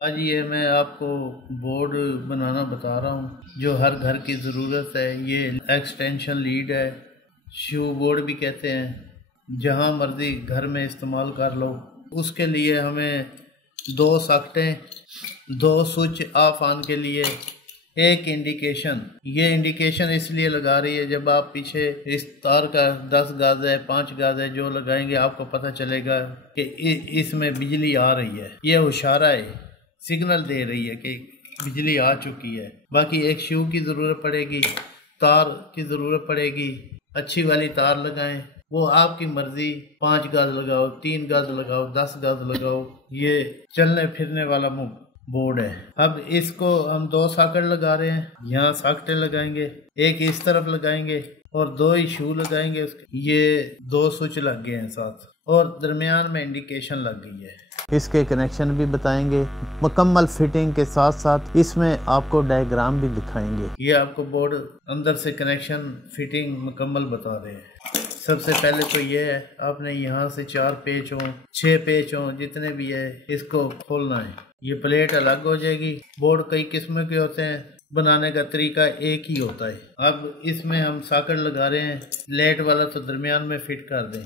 आज ये मैं आपको बोर्ड बनाना बता रहा हूँ जो हर घर की ज़रूरत है। ये एक्सटेंशन लीड है, शू बोर्ड भी कहते हैं। जहाँ मर्जी घर में इस्तेमाल कर लो। उसके लिए हमें दो सॉकेटें, दो स्विच ऑफ ऑन के लिए, एक इंडिकेशन। ये इंडिकेशन इसलिए लगा रही है, जब आप पीछे इस तार का 10 गज है, 5 गज है, जो लगाएंगे आपको पता चलेगा कि इसमें बिजली आ रही है। ये इशारा है, सिग्नल दे रही है कि बिजली आ चुकी है। बाकी एक शू की ज़रूरत पड़ेगी, तार की ज़रूरत पड़ेगी। अच्छी वाली तार लगाएं, वो आपकी मर्जी। 5 गज लगाओ, 3 गज लगाओ, 10 गज लगाओ। ये चलने फिरने वाला बोर्ड है। अब इसको हम दो सॉकेट लगा रहे हैं। यहाँ सॉकेटें लगाएंगे, एक इस तरफ लगाएंगे और दो ही शू लगाएंगे उसके। ये दो स्विच लग गए हैं साथ, और दरमियान में इंडिकेशन लग गई है। इसके कनेक्शन भी बताएंगे मुकम्मल फिटिंग के साथ साथ इसमें आपको डायग्राम भी दिखाएंगे। ये आपको बोर्ड अंदर से कनेक्शन फिटिंग मुकम्मल बता रहे हैं। सबसे पहले तो ये है, आपने यहाँ से 4 पेच हों, 6 पेच हों, जितने भी है, इसको खोलना है। ये प्लेट अलग हो जाएगी। बोर्ड कई किस्म के होते हैं, बनाने का तरीका एक ही होता है। अब इसमें हम सॉकेट लगा रहे हैं। लेट वाला तो दरमियान में फिट कर दें।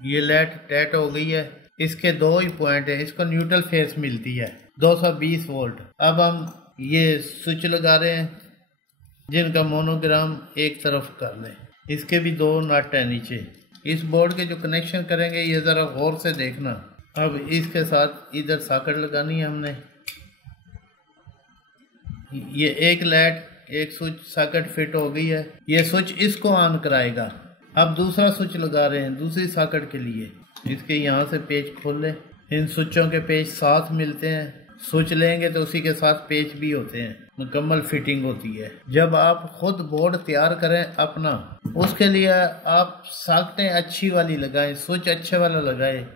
ये लेट टैट हो गई है। इसके दो ही पॉइंट है, इसको न्यूट्रल फेस मिलती है 220 वोल्ट। अब हम ये स्विच लगा रहे हैं जिनका मोनोग्राम एक तरफ कर लें। इसके भी दो नट है नीचे। इस बोर्ड के जो कनेक्शन करेंगे ये ज़रा गौर से देखना। अब इसके साथ इधर सॉकेट लगानी है हमने। ये एक लेट एक स्विच सॉकेट फिट हो गई है। ये स्विच इसको ऑन कराएगा। अब दूसरा स्विच लगा रहे हैं दूसरी सॉकेट के लिए। इसके यहाँ से पेच खोल लें। इन स्विचों के पेच साथ मिलते हैं। स्विच लेंगे तो उसी के साथ पेच भी होते हैं। मुकम्मल फिटिंग होती है। जब आप खुद बोर्ड तैयार करें अपना, उसके लिए आप सॉकेटें अच्छी वाली लगाएं, स्विच अच्छे वाला लगाएं।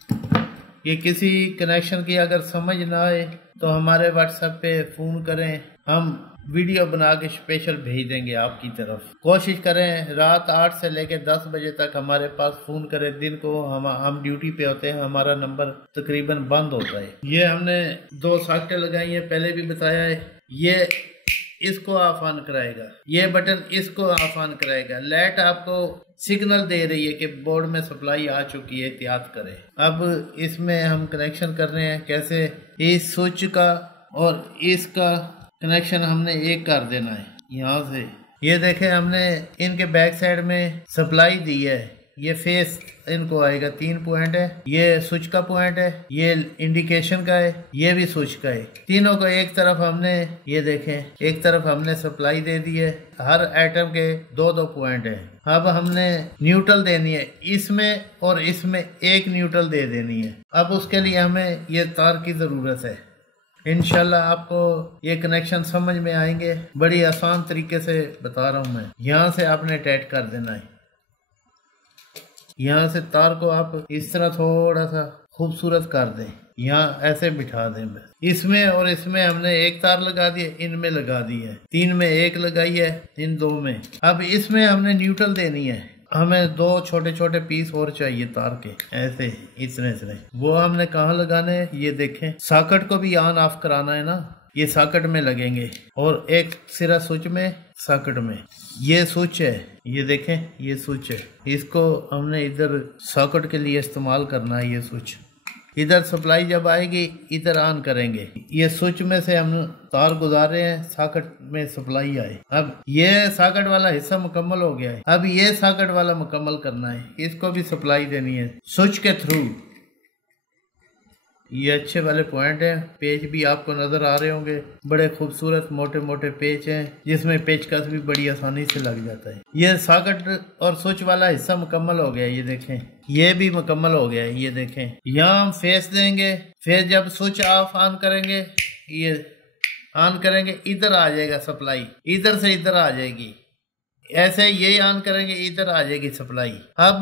ये किसी कनेक्शन की अगर समझ ना आए तो हमारे व्हाट्सएप पे फ़ोन करें, हम वीडियो बना के स्पेशल भेज देंगे आपकी तरफ। कोशिश करें रात 8 से लेकर 10 बजे तक हमारे पास फ़ोन करें। दिन को हम ड्यूटी पे होते हैं, हमारा नंबर तकरीबन बंद होता है। ये हमने दो सॉकेटें लगाई हैं, पहले भी बताया है। ये इसको ऑफ ऑन कराएगा, ये बटन इसको ऑफ ऑन कराएगा। लाइट आपको सिग्नल दे रही है कि बोर्ड में सप्लाई आ चुकी है, एहतियात करें। अब इसमें हम कनेक्शन कर रहे हैं। कैसे? इस स्विच का और इसका कनेक्शन हमने एक कर देना है यहाँ से। ये देखें, हमने इनके बैक साइड में सप्लाई दी है। ये फेस इनको आएगा, 3 पॉइंट है। ये स्विच का पॉइंट है, ये इंडिकेशन का है, ये भी स्विच का है। तीनों को एक तरफ हमने, ये देखें, एक तरफ हमने सप्लाई दे दी है। हर आइटम के 2-2 पॉइंट है। अब हमने न्यूट्रल देनी है, इसमें और इसमें एक न्यूट्रल दे देनी है। अब उसके लिए हमें ये तार की जरूरत है। इंशाल्लाह आपको ये कनेक्शन समझ में आएंगे। बड़ी आसान तरीके से बता रहा हूँ मैं। यहाँ से आपने अटैच कर देना है। यहाँ से तार को आप इस तरह थोड़ा सा खूबसूरत कर दें, यहाँ ऐसे बिठा दें बस। इसमें और इसमें हमने एक तार लगा दी है, इनमें लगा दी है। 3 में एक लगाई है, इन 2 में। अब इसमें हमने न्यूट्रल देनी है। हमें 2 छोटे छोटे पीस और चाहिए तार के, ऐसे इतने। वो हमने कहाँ लगाने हैं? ये देखें, सॉकेट को भी ऑन ऑफ कराना है ना, ये सॉकेट में लगेंगे। और एक सिरा स्विच में, सॉकेट में। ये स्विच है, ये देखें, ये स्विच है। इसको हमने इधर सॉकेट के लिए इस्तेमाल करना है। ये स्विच इधर सप्लाई जब आएगी इधर ऑन करेंगे। ये स्विच में से हम तार गुजार रहे हैं, सॉकेट में सप्लाई आए। अब ये सॉकेट वाला हिस्सा मुकम्मल हो गया है। अब ये सॉकेट वाला मुकम्मल करना है, इसको भी सप्लाई देनी है स्विच के थ्रू। ये अच्छे वाले पॉइंट हैं। पेच भी आपको नजर आ रहे होंगे, बड़े खूबसूरत मोटे मोटे पेच हैं, जिसमें पेचकस भी बड़ी आसानी से लग जाता है। ये सॉकेट और स्विच वाला हिस्सा मुकम्मल हो गया। ये देखें, ये भी मुकम्मल हो गया है। ये देखें, यहाँ हम फेस देंगे। फिर जब स्विच ऑफ ऑन करेंगे, ये ऑन करेंगे, इधर आ जाएगा सप्लाई, इधर से इधर आ जाएगी। ऐसे यही ऑन करेंगे, इधर आ जाएगी सप्लाई। अब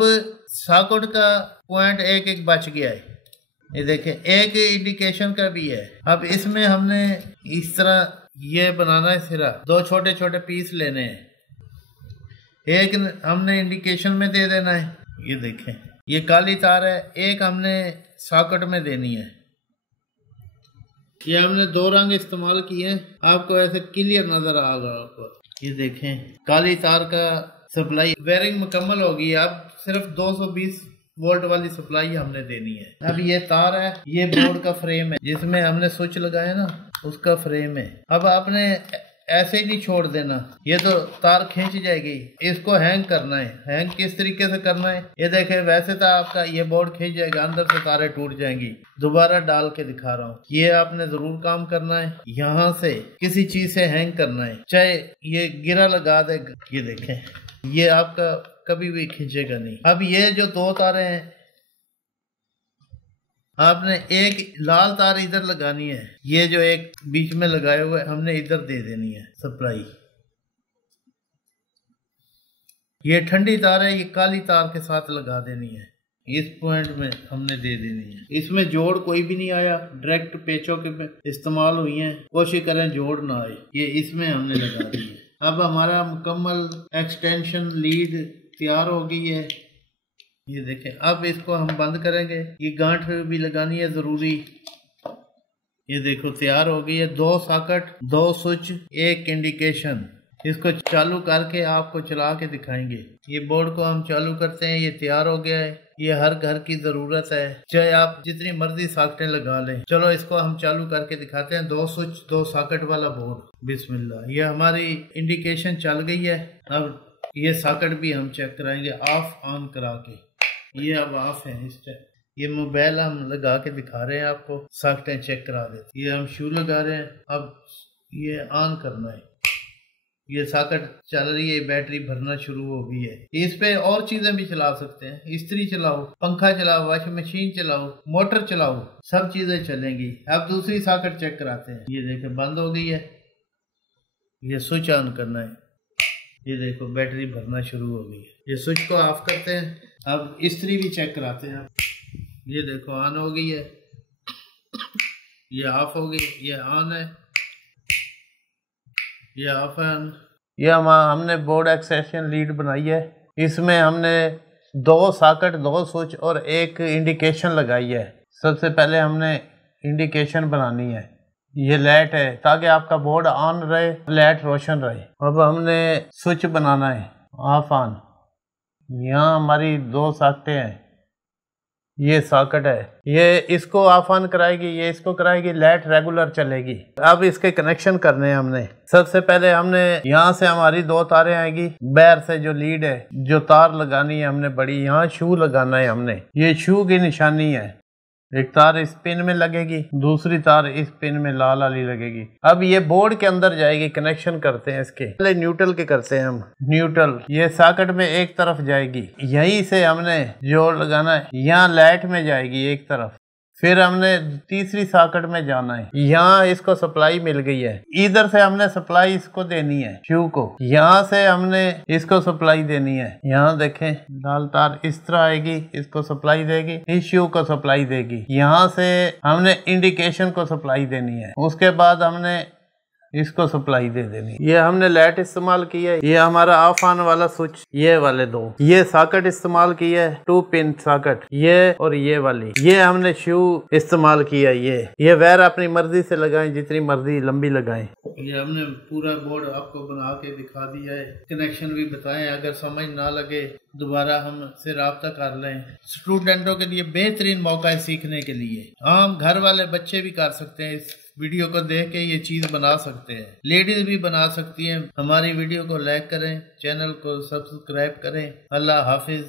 सॉकेट का पॉइंट एक एक बच गया है। ये देखें, एक इंडिकेशन का भी है। अब इसमें हमने इस तरह ये बनाना है सिरा। 2 छोटे छोटे पीस लेने हैं, एक हमने इंडिकेशन में दे देना है। ये देखें, ये काली तार है, एक हमने सॉकेट में देनी है। ये हमने 2 रंग इस्तेमाल किए हैं, आपको ऐसे क्लियर नजर आ रहा होगा। ये देखें काली तार का सप्लाई वायरिंग मुकम्मल होगी। अब सिर्फ 220 वोल्ट वाली सप्लाई हमने देनी है। अब ये तार है, ये बोर्ड का फ्रेम है जिसमें हमने स्विच लगाया ना, उसका फ्रेम है। अब आपने ऐसे ही नहीं छोड़ देना, ये तो तार खींच जाएगी। इसको हैंग करना है। हैंग किस तरीके से करना है ये देखें। वैसे तो आपका ये बोर्ड खींच जाएगा, अंदर से तारें टूट जाएंगी। दोबारा डाल के दिखा रहा हूँ। ये आपने जरूर काम करना है। यहाँ से किसी चीज से हैंग करना है, चाहे ये गिरा लगा दे। ये देखें ये आपका कभी भी खींचेगा नहीं। अब ये जो 2 तारें हैं, आपने एक लाल तार इधर लगानी है, ये जो एक बीच में लगाए हुए हमने इधर दे देनी है सप्लाई। ये ठंडी तार है, ये काली तार के साथ लगा देनी है। इस पॉइंट में हमने दे देनी है। इसमें जोड़ कोई भी नहीं आया, डायरेक्ट पेचों के इस्तेमाल हुई हैं। कोशिश करें जोड़ ना आए, ये इसमें हमने लगा दी है। अब हमारा मुकम्मल एक्सटेंशन लीड तैयार हो गई है। ये देखें अब इसको हम बंद करेंगे। ये गांठ भी लगानी है जरूरी। ये देखो तैयार हो गई है। 2 सॉकेट, 2 स्विच, 1 इंडिकेशन। इसको चालू करके आपको चला के दिखाएंगे। ये बोर्ड को हम चालू करते हैं, ये तैयार हो गया है। ये हर घर की जरूरत है, चाहे आप जितनी मर्जी सॉकेटें लगा लें। चलो इसको हम चालू करके दिखाते हैं। 2 स्विच 2 सॉकेट वाला बोर्ड। बिस्मिल्लाह, ये हमारी इंडिकेशन चल गई है। अब ये सॉकेट भी हम चेक कराएंगे ऑफ ऑन करा के। ये अब ऑफ है इस टाइम। ये मोबाइल हम लगा के दिखा रहे हैं आपको, सॉकेटें चेक करा देते। ये हम शू लगा रहे हैं, अब ये ऑन करना है। ये सॉकेट चल रही है, बैटरी भरना शुरू हो गई है। इस पे और चीजें भी चला सकते हैं, इस्त्री चलाओ, पंखा चलाओ, वॉशिंग मशीन चलाओ, मोटर चलाओ, सब चीजें चलेंगी। अब दूसरी सॉकेट चेक कराते हैं। ये देखें बंद हो गई है, ये स्विच ऑन करना है। ये देखो बैटरी भरना शुरू हो गई है। ये स्विच को ऑफ करते हैं। अब इस्त्री भी चेक कराते हैं। ये देखो ऑन हो गई है, ये ऑफ हो गई, ये ऑन है, ये ऑफ है। ये हमने बोर्ड एक्सटेंशन लीड बनाई है। इसमें हमने 2 सॉकेट, 2 स्विच और 1 इंडिकेशन लगाई है। सबसे पहले हमने इंडिकेशन बनानी है। ये लाइट है ताकि आपका बोर्ड ऑन रहे, लाइट रोशन रहे। अब हमने स्विच बनाना है ऑफ ऑन। यहाँ हमारी 2 सॉकेटें हैं, ये सॉकेट है, ये इसको ऑफ ऑन कराएगी, ये इसको कराएगी, लाइट रेगुलर चलेगी। अब इसके कनेक्शन करने हैं हमने। सबसे पहले हमने यहाँ से हमारी 2 तारें आएगी, बैर से जो लीड है, जो तार लगानी है हमने बड़ी, यहाँ शू लगाना है हमने। ये शू की निशानी है। एक तार इस पिन में लगेगी, दूसरी तार इस पिन में लाल वाली लगेगी। अब ये बोर्ड के अंदर जाएगी, कनेक्शन करते हैं इसके। पहले न्यूट्रल के करते हैं हम। न्यूट्रल ये सॉकेट में एक तरफ जाएगी, यहीं से हमने जोड़ लगाना है। यहाँ लाइट में जाएगी एक तरफ, फिर हमने तीसरी सॉकेट में जाना है। यहाँ इसको सप्लाई मिल गई है, इधर से हमने सप्लाई इसको देनी है शू को। यहाँ से हमने इसको सप्लाई देनी है। यहाँ देखें लाल तार इस तरह आएगी, इसको सप्लाई देगी, इस शू को सप्लाई देगी। यहाँ से हमने इंडिकेशन को सप्लाई देनी है, उसके बाद हमने इसको सप्लाई दे देनी। ये हमने लाइट इस्तेमाल की है। ये हमारा ऑफ ऑन वाला स्विच, ये वाले 2। ये सॉकेट इस्तेमाल की है, 2 पिन सॉकेट, ये और ये वाली। ये हमने शू इस्तेमाल किया। ये वायर अपनी मर्जी से लगाएं, जितनी मर्जी लंबी लगाएं। ये हमने पूरा बोर्ड आपको बना के दिखा दिया है, कनेक्शन भी बताएं। अगर समझ ना लगे दोबारा हमसे राब्ता कर लें। स्टूडेंटों के लिए बेहतरीन मौका है सीखने के लिए। आम घर वाले बच्चे भी कर सकते हैं, इस वीडियो को देख के ये चीज बना सकते हैं। लेडीज भी बना सकती हैं। हमारी वीडियो को लाइक करें, चैनल को सब्सक्राइब करें। अल्लाह हाफिज।